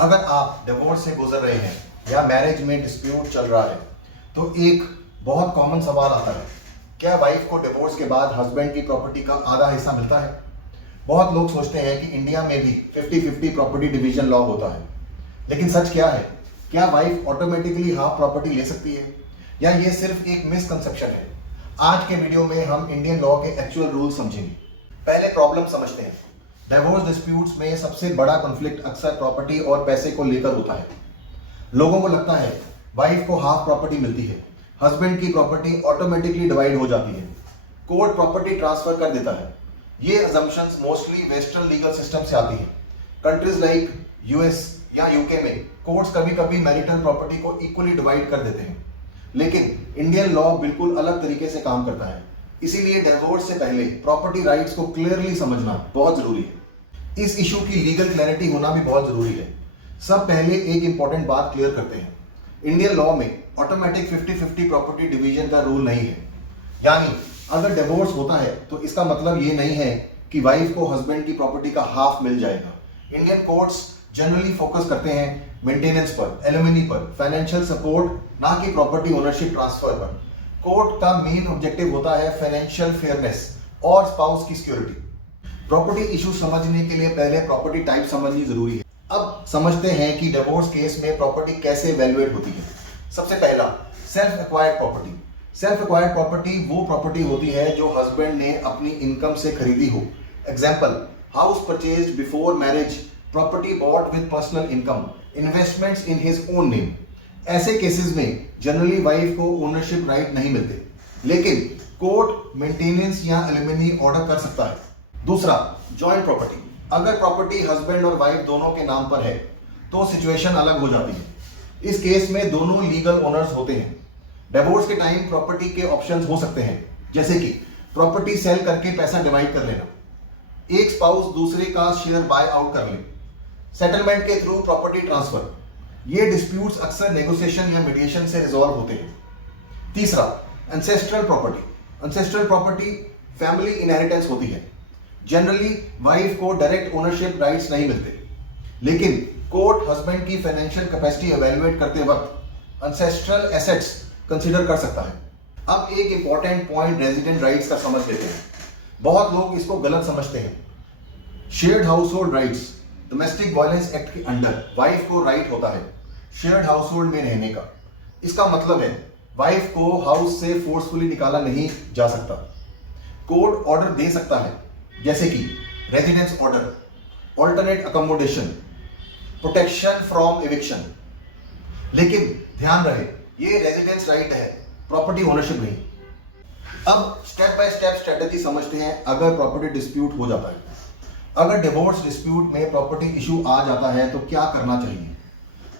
अगर आप डिवोर्स से गुजर रहे हैं या मैरिज में डिस्प्यूट चल रहा है तो एक बहुत कॉमन सवाल आता है, क्या वाइफ को डिवोर्स के बाद हस्बैंड की प्रॉपर्टी का आधा हिस्सा मिलता है? बहुत लोग सोचते हैं कि इंडिया में भी 50-50 प्रॉपर्टी डिवीजन लॉ होता है, लेकिन सच क्या है? क्या वाइफ ऑटोमेटिकली हाफ प्रॉपर्टी ले सकती है या ये सिर्फ एक मिसकंसेप्शन है? आज के वीडियो में हम इंडियन लॉ के एक्चुअल रूल समझेंगे। पहले प्रॉब्लम समझते हैं। डिवोर्स डिस्प्यूट्स में सबसे बड़ा कॉन्फ्लिक्ट अक्सर प्रॉपर्टी और पैसे को लेकर होता है। लोगों को लगता है वाइफ को हाफ प्रॉपर्टी मिलती है, हस्बैंड की प्रॉपर्टी ऑटोमेटिकली डिवाइड हो जाती है, कोर्ट प्रॉपर्टी ट्रांसफर कर देता है। ये assumptions mostly western legal system से आती है। कंट्रीज लाइक यूएस या यूके में कोर्ट्स कभी कभी मैरिटल प्रॉपर्टी को इक्वली डिवाइड कर देते हैं, लेकिन इंडियन लॉ बिल्कुल अलग तरीके से काम करता है। इसीलिए डिवोर्स से पहले प्रॉपर्टी राइट्स को क्लियरली समझना बहुत जरूरी है। इस इशू की लीगल क्लैरिटी होना भी बहुत जरूरी है। सब पहले एक इंपॉर्टेंट बात क्लियर करते हैं। इंडियन लॉ में ऑटोमेटिक 50-50 प्रॉपर्टी डिवीजन का रूल नहीं है। यानी अगर डिवोर्स होता है तो इसका मतलब ये नहीं है कि वाइफ को हस्बैंड की प्रॉपर्टी का हाफ मिल जाएगा। इंडियन कोर्ट्स जनरली फोकस करते हैं मेंटेनेंस पर, एलिमनी पर, फाइनेंशियल सपोर्ट, ना कि प्रॉपर्टी ओनरशिप ट्रांसफर पर। कोर्ट का मेन ऑब्जेक्टिव होता है फाइनेंशियल फेयरनेस और स्पाउस की सिक्योरिटी। प्रॉपर्टी इशू समझने के लिए पहले प्रॉपर्टी टाइप समझनी जरूरी है। अब समझते हैं कि डिवोर्स केस में प्रॉपर्टी कैसे इवैल्यूएट होती है। सबसे पहला, self acquired property. Self acquired property वो प्रॉपर्टी होती है जो हस्बैंड ने अपनी इनकम से खरीदी हो। Example, house purchased before marriage, property bought with personal income, investments in his own name. ऐसे केसेस में जनरली वाइफ को ओनरशिप राइट नहीं मिलते, लेकिन कोर्ट मेंटेनेंस या एलिमनी ऑर्डर कर सकता है। दूसरा, जॉइंट प्रॉपर्टी। अगर प्रॉपर्टी हस्बैंड और वाइफ दोनों के नाम पर है तो सिचुएशन अलग हो जाती है। इस केस में दोनों लीगल ओनर्स होते हैं। डिवोर्स के टाइम प्रॉपर्टी के ऑप्शंस हो सकते हैं, जैसे कि प्रॉपर्टी सेल करके पैसा डिवाइड कर लेना, एक स्पाउस दूसरे का शेयर बाय आउट कर ले, सेटलमेंट के थ्रू प्रॉपर्टी ट्रांसफर। ये डिस्प्यूट्स अक्सर नेगोशिएशन या मीडिएशन से रिजॉल्व होते हैं। तीसरा, ancestral property. Ancestral property family inheritance होती है। जनरली वाइफ को डायरेक्ट ओनरशिप राइट्स नहीं मिलते, लेकिन कोर्ट हस्बैंड की फाइनेंशियल कैपेसिटी एवेल्युएट करते वक्त एंसेस्ट्रल एसेट्स कंसीडर कर सकता है। अब एक इंपॉर्टेंट पॉइंट रेजिडेंट राइट्स का समझ लेते हैं। बहुत लोग इसको गलत समझते हैं। Shared house hold rights, domestic violence act के अंडर वाइफ को राइट होता है शेयर्ड हाउस होल्ड में रहने का। इसका मतलब है वाइफ को हाउस से फोर्सफुली निकाला नहीं जा सकता। कोर्ट ऑर्डर दे सकता है, जैसे कि residence order, alternate accommodation, protection from eviction. लेकिन ध्यान रहे, ये रेजिडेंस राइट है, प्रॉपर्टी ओनरशिप नहीं। अब स्टेप बाय स्टेप स्ट्रेटजी समझते हैं। अगर प्रॉपर्टी डिस्प्यूट हो जाता है, अगर डिवोर्स डिस्प्यूट में प्रॉपर्टी इशू आ जाता है तो क्या करना चाहिए?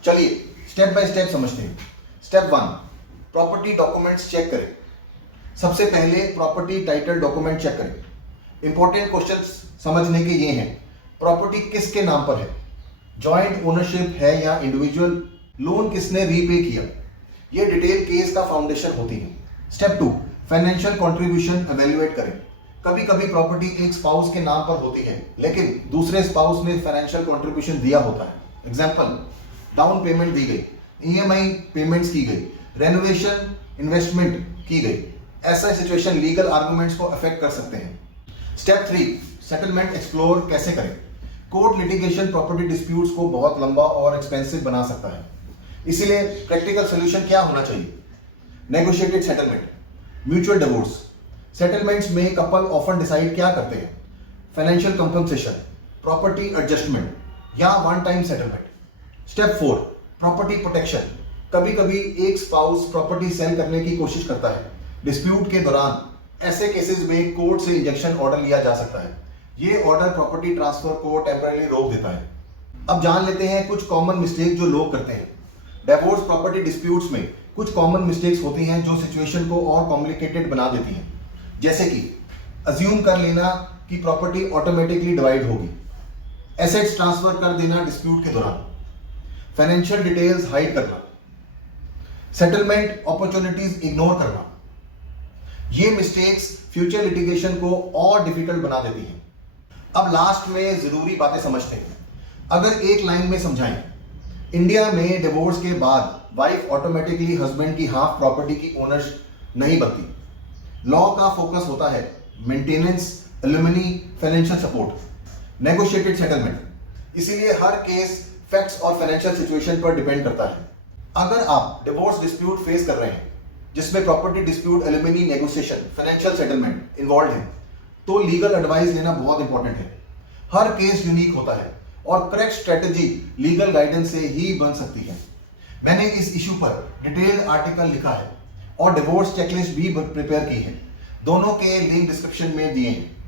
चलिए स्टेप बाय स्टेप समझते हैं। स्टेप 1, प्रॉपर्टी डॉक्यूमेंट्स चेक करें। सबसे पहले प्रॉपर्टी टाइटल डॉक्यूमेंट चेक करें। इंपॉर्टेंट क्वेश्चंस समझने के ये हैं, प्रॉपर्टी किसके नाम पर है, जॉइंट ओनरशिप है या इंडिविजुअल, लोन किसने रीपे किया। ये डिटेल केस का फाउंडेशन होती है। स्टेप 2, फाइनेंशियल कंट्रीब्यूशन एवेल्युएट करें। कभी कभी प्रॉपर्टी एक स्पाउस के नाम पर होती है, लेकिन दूसरे स्पाउस ने फाइनेंशियल कंट्रीब्यूशन दिया होता है। एग्जांपल, डाउन पेमेंट दी गई, ईएमआई पेमेंट्स की गई, रेनोवेशन इन्वेस्टमेंट की गई। ऐसा सिचुएशन लीगल आर्गुमेंट्स को अफेक्ट कर सकते हैं। स्टेप 3, सेटलमेंट एक्सप्लोर कैसे करें। कोर्ट लिटिगेशन प्रॉपर्टी डिस्प्यूट्स को बहुत लंबा और एक्सपेंसिव बना सकता है। इसीलिए प्रैक्टिकल सॉल्यूशन क्या होना चाहिए? Negotiated settlement, mutual divorce. Settlements में कपल ऑफन डिसाइड क्या करते हैं, फाइनेंशियल कंपनसेशन, प्रॉपर्टी एडजस्टमेंट या one time settlement. Step 4, property protection. कभी कभी एक स्पाउस प्रॉपर्टी सेल करने की कोशिश करता है डिस्प्यूट के दौरान। ऐसे केसेस में कोर्ट से इंजेक्शन ऑर्डर लिया जा सकता है। ये ऑर्डर प्रॉपर्टी ट्रांसफर को टेम्परेरी रोक देता है। अब जान लेते हैं कुछ कॉमन मिस्टेक जो लोग करते हैं। डिवोर्स प्रॉपर्टी डिस्प्यूट्स में कुछ कॉमन मिस्टेक्स होती हैं जो सिचुएशन को और कॉम्प्लिकेटेड बना देती हैं, जैसे कि अज्यूम कर लेना कि प्रॉपर्टी ऑटोमेटिकली डिवाइड होगी, एसेट्स ट्रांसफर कर देना डिस्प्यूट के दौरान, फाइनेंशियल डिटेल्स हाइड करना, सेटलमेंट अपॉर्चुनिटीज इग्नोर करना। ये मिस्टेक्स फ्यूचर लिटिगेशन को और डिफिकल्ट बना देती हैं।।। अब लास्ट में जरूरी बातें समझते हैं। अगर एक लाइन में समझाएं, डिवोर्स प्रॉपर्टी डिस्प्यूट्स में प्रॉपर्टी इंडिया में डिवोर्स के बाद वाइफ ऑटोमेटिकली हस्बैंड की हाफ प्रॉपर्टी की ओनर नहीं बनती। लॉ का फोकस होता है maintenance, alimony, financial support, negotiated settlement. इसीलिए हर केस फैक्ट्स और फाइनेंशियल सिचुएशन पर डिपेंड करता है। अगर आप डिवोर्स डिस्प्यूट फेस कर रहे हैं जिसमें property dispute, alimony, negotiation, financial settlement involve है, तो लीगल एडवाइस लेना बहुत इंपॉर्टेंट है। हर केस यूनिक होता है और करेक्ट स्ट्रेटेजी लीगल गाइडेंस से ही बन सकती है। मैंने इस इशू पर डिटेल्ड आर्टिकल लिखा है और डिवोर्स चेकलिस्ट भी प्रिपेयर की है। दोनों के लिंक डिस्क्रिप्शन में दिए हैं।